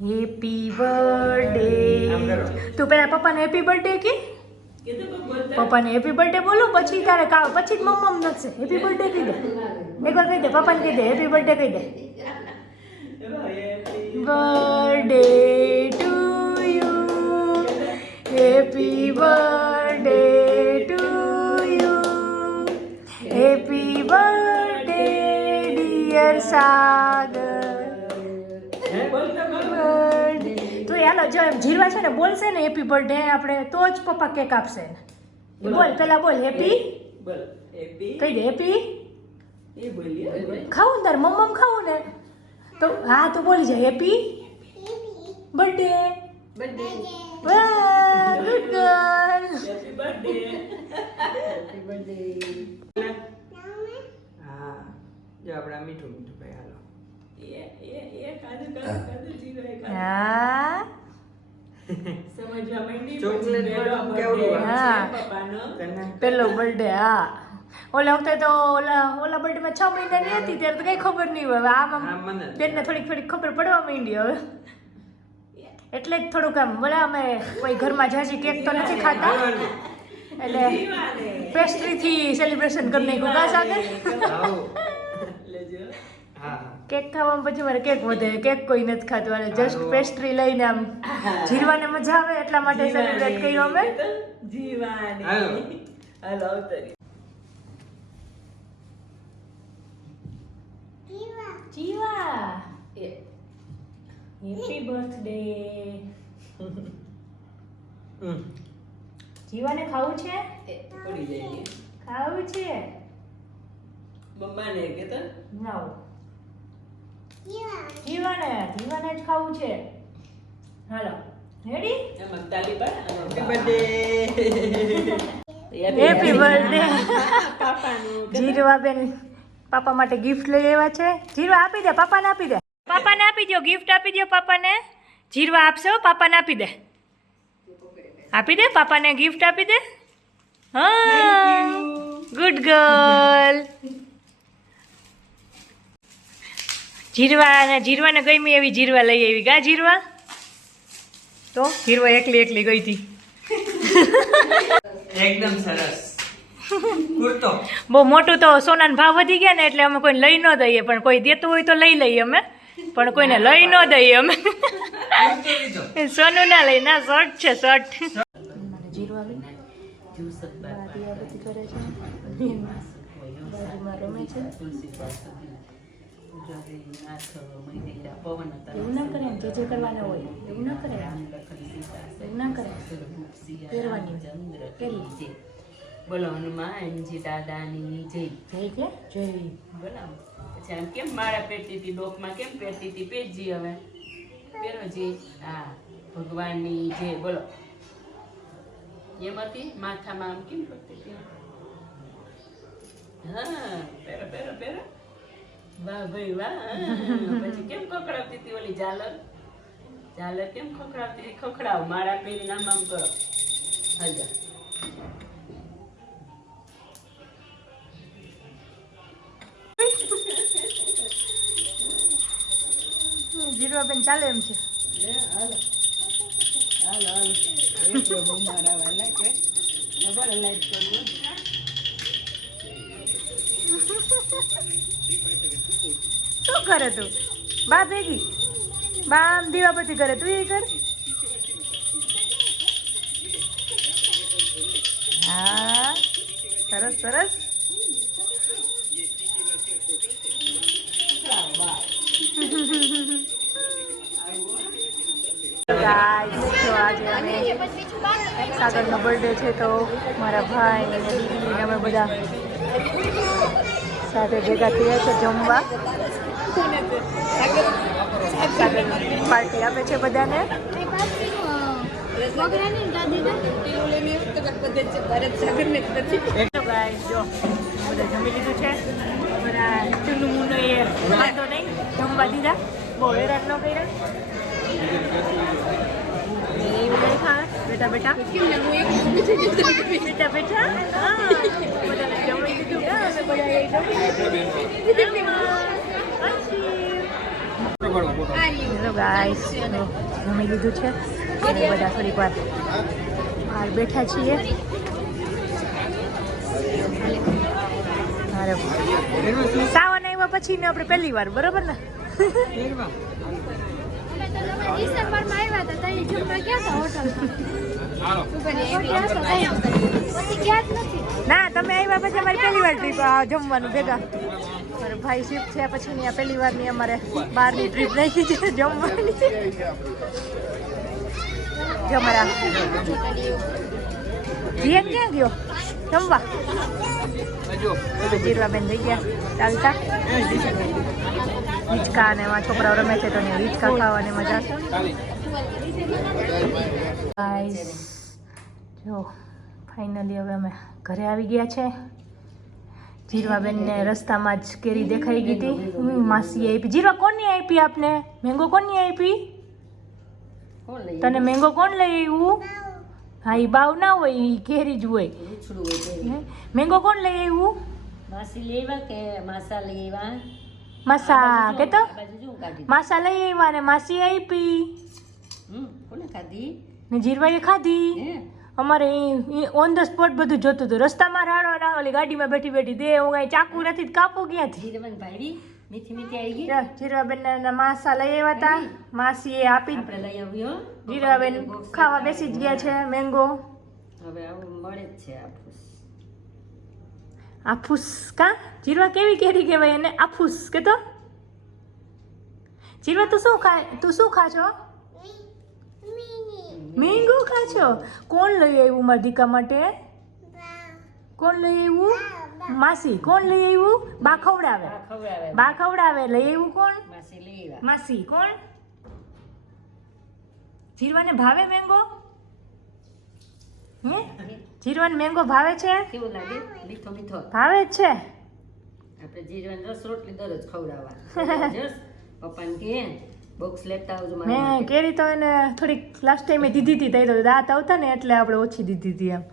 Happy birthday તું પેલા પપ્પાને હેપી બર્થડે કે પપ્પાને હેપી બર્થડે બોલો પછી તારે પછી જ મમ્મ નખશે હેપી બર્થડે કહી દે એકવાર કહી દે પપ્પાને કહી દે હેપી બર્થડે કહી દે birthday to you happy birthday to you happy birthday dear Sagar તો હાલો જો એમ જીરવા છે ને બોલશે ને હેપી બર્થડે આપણે તો જ પપ્પા કેક આપશે બોલ પેલા બોલ હેપી કહી દે હેપી ખાવું ને તારે મમ્મ ખાવું ને તો હા તો બોલી જાય happy birthday good girl happy birthday હા જો આપણા મીઠું મીઠું ભાઈ હાલો હા ચોકલેટ કેવડું હા પેલો બર્થડે હા ઓલા વખતે તો ઓલા બર્થડે માં 6 મહિનાની હતી ત્યારે તો કઈ ખબર નહીં હોય હવે આમ બેનને થોડીક ખબર પડવા માંડી હવે એટલે જ થોડુંક આમ બોલા અમે કોઈ ઘરમાં જાજી કેક તો નથી ખાતા એટલે પેસ્ટ્રીથી સેલિબ્રેશન કરી નાખ્યું કા સાગર કેક ખાવામાં પછી મારે કેક વધે કેક કોઈ નથી ખાતું અને જસ્ટ પેસ્ટ્રી લઈને આમ જીરવાને મજા આવે એટલા માટે સેલિબ્રેટ કર્યો અમે જીવા હેપી બર્થડે જીવાને ખાવું છે ખાવું છે મમ્માને કે તો ના જીવાને જ ખાવું છે હાલો રેડી એમાં તાલી પર હેપી બર્થડે હેપી બર્થડે જીરવા બેન પાપા માટે ગિફ્ટ લઈ આવ્યા છે જીરવા આપી દે પાપાને આપી દે પાપાને આપી દો ગિફ્ટ આપી દો પાપાને જીરવા આપશે પાપાને આપી દે પાપાને ગિફ્ટ આપી દે હા ગુડ ગર્લ જીરવાને ગમી એવી જીરવા લઈ આવી ગા જીરવા તો જીરવા એકલી ગઈ હતી એકદમ સરસ કુર્તો બહુ મોટું તો સોનાના ભાવ વધી ગયા ને એટલે અમે કોઈને લઈ ન દઈએ પણ કોઈ દેતું હોય તો લઈ લઈએ અમે પણ કોઈને લઈ ન દઈએ અમે સોનું ના લઈ ના શર્ટ છે શર્ટ જીરવા રમે છે એવું ના કરે જે કરવાના હોય એવું ના કરે પહેરવાની બોલો હનુમાનજી દાદાની જય જય કે જય બોલો પછી આમ કેમ માળા પહેરતી હતી ડોકમાં કેમ પહેરતી હતી પહેરજી હવે પહેરોજી હા ભગવાનની જય બોલો એમ હતી માથામાં આમ કેમ કરતી હતી હા પહેરો વાહ ભાઈ વાહ પછી કેમ ખખડાવતી હતી ઓલી ઝાલર કેમ ખખડાવતી હતી ખખડાવ માળા પહેરીને આમ કરો હજા જીરવા બેન ચાલે એમ છે હાલો મારા વાલા કે ખબર લાઈટ કરવું શું કરે તું બા ભેગી બા આમ દીવાબત્તી કરે તું એ કર હા સરસ આજે સાગરનો બર્થડે છે તો મારા ભાઈ અને દીદી અમે બધા સાથે ભેગા થયા છે જમવા પાર્ટી આપે છે બધાને જો બધા જમી લીધું છે બધા ચૂનું મૂનો એ વાંધો નહીં જમવા દીધા બહુ હેરાન ન કર્યા બેટા હા બધાને જમી લીધું અમે બધા હેલો ગાઈસ, જમી લીધું છે અને બધા થોડીક વાર બહાર બેઠા છીએ. અરે સાવન આવ્યા પછી ને આપણે પહેલી વાર, બરોબર ને? ના, તમે આવ્યા પછી અમારી પહેલી વાર ટ્રીપ જમવાનું ભેગા. મારો ભાઈ શિફ્ટ થયા પછી ની આ પહેલી વાર ની અમારે બહારની ટ્રીપ રાખી છે જમવાની. જમરા જીએન ક્યાં ગયો જમવા? જીરવાબેન થઈ ગયા ચાલતા. હિંચકા ને એમાં છોકરાઓ રમે છે તો હિંચકા ખાવાની મજા છે. જો ફાઇનલી હવે અમે ઘરે આવી ગયા છે. જીરવાબેનને રસ્તામાં જ કેરી દેખાઈ ગઈ હતી, માસીએ આપી. જીરવા કોની આપી આપને? મેંગો કોની આપી તને? મેંગો કોણ લઈ આવ્યું? હા, એ બાવ ના હોય, એ કેરી જ હોય. મેંગો કોણ લઈ આવ્યું? માસી લેવા કે માસા લેવા? માસા કે તો માસા લઈ આવ્યા ને માસી આપી કોને ખાધી ને જીરવાએ ખાધી. અમારે ઓન ધ સ્પોટ બધું જોતું હતું. રસ્તામાં રાડો ના ઓલી ગાડીમાં બેઠી બેઠી દે હું કઈ ચાકુ નથી કાપું ક્યાંથી. જીરવાન ભાઈ મીઠી મીઠી આવી ગઈ. જીરવાબેન ના માસા લઈ આવ્યા હતા, માસીએ આપી. આપણે લઈ આવ્યો. જીરવાબેન ખાવા બેસી જ ગયા છે મેંગો. હવે આવું મળે જ છે આફૂસ. આફૂસ કા? જીરવા કેવી કેરી કહેવાય એને? આફૂસ કે તો? જીરવા તું શું ખાય? તું શું ખાશો? મેંગો ખાશો? કોણ લઈ આવ્યું મારા દીકા માટે? કોણ લઈ આવ્યું? માસી. કોણ લઈ આવ્યું? બા ખવડાવે. બા ખવડાવે. લઈ આવ્યું કોણ? માસી લેવા. માસી. કોણ? જીરવાને ભાવે મેંગો? હે? જીરવાને મેંગો ભાવે છે? કેવું લાગે? મીઠો મીઠો ભાવે જ છે. આપણે જીરવાન રસ રોટલી દરરોજ ખવડાવવા. પપ્પાને કે બોક્સ લેતા આવજો. મેં કેરી તો એને થોડીક લાસ્ટ ટાઈમે દીધી હતી, તઈ તો દાંત આવતા ને એટલે આપણે ઓછી દીધી હતી એમ.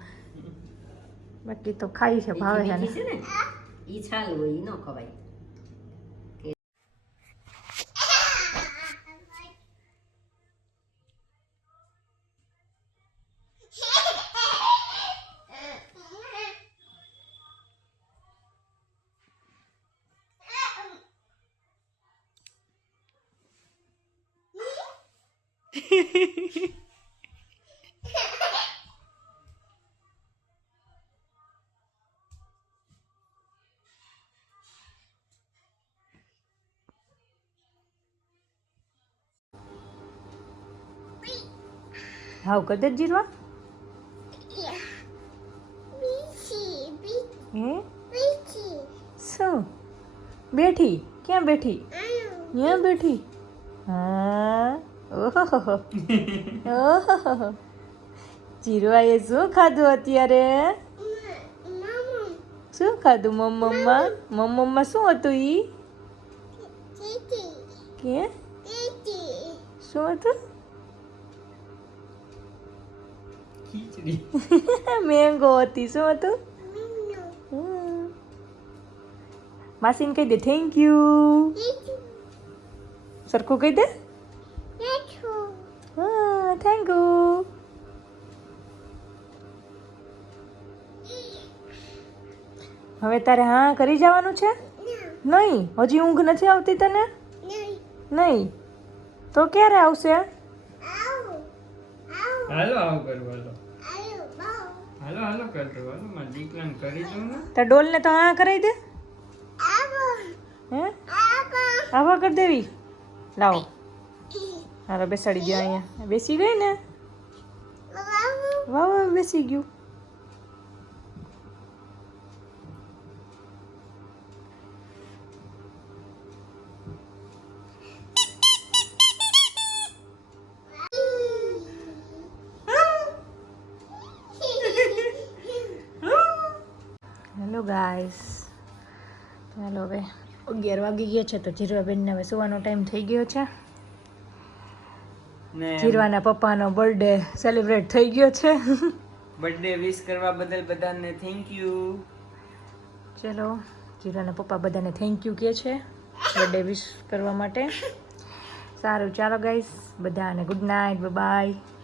બાકી તો ખાઈ છે, ભાવે છે ને. ઈ છાલ હોય ઈ ન ખવાય. હાવ કદે જીરવા? હે? શું બેઠી? ક્યાં બેઠી? ક્યાં બેઠી? હા. ઓહો. ઓહો. જીરવાએ શું ખાધું અત્યારે? શું ખાધું મમ્મા? મમ્મા શું હતું ઈ? કે શું હતું? મેંગો હતી. શું હતું? માસીને કહી દે થેન્ક યુ. સરખું કહી દે. હા, થેન્ક યુ. હવે તારે હા કરી જવાનું છે? નહીં, હજી ઊંઘ નથી આવતી તને? નહીં તો ક્યારે આવશે? હાલો આવ કરવા લો. હાલો હાલો કરતો હાલો મારા દીકરાને કરી દઉં ને. તાર ડોલને તો હા કરાવી દે. હે? આવા કરી દેવી? લાવો. હાલો બેસાડી દો અહીંયા. બેસી ગઈ ને? વાહ વાહ બેસી ગયું. હેલો ગાઈસ, ચાલો હવે 11 વાગી ગયા છે તો જીરવાબેનને હવે સુવાનો ટાઈમ થઈ ગયો છે. જીરવાના પપ્પાનો બર્થડે સેલિબ્રેટ થઈ ગયો છે. બર્થડે વિશ કરવા બદલ બધાને થેન્ક યુ. ચલો, જીરવાના પપ્પા બધાને થેન્ક યુ કહે છે બર્થડે વિશ કરવા માટે. સારું ચાલો ગાઈસ બધાને ગુડ નાઇટ બાય.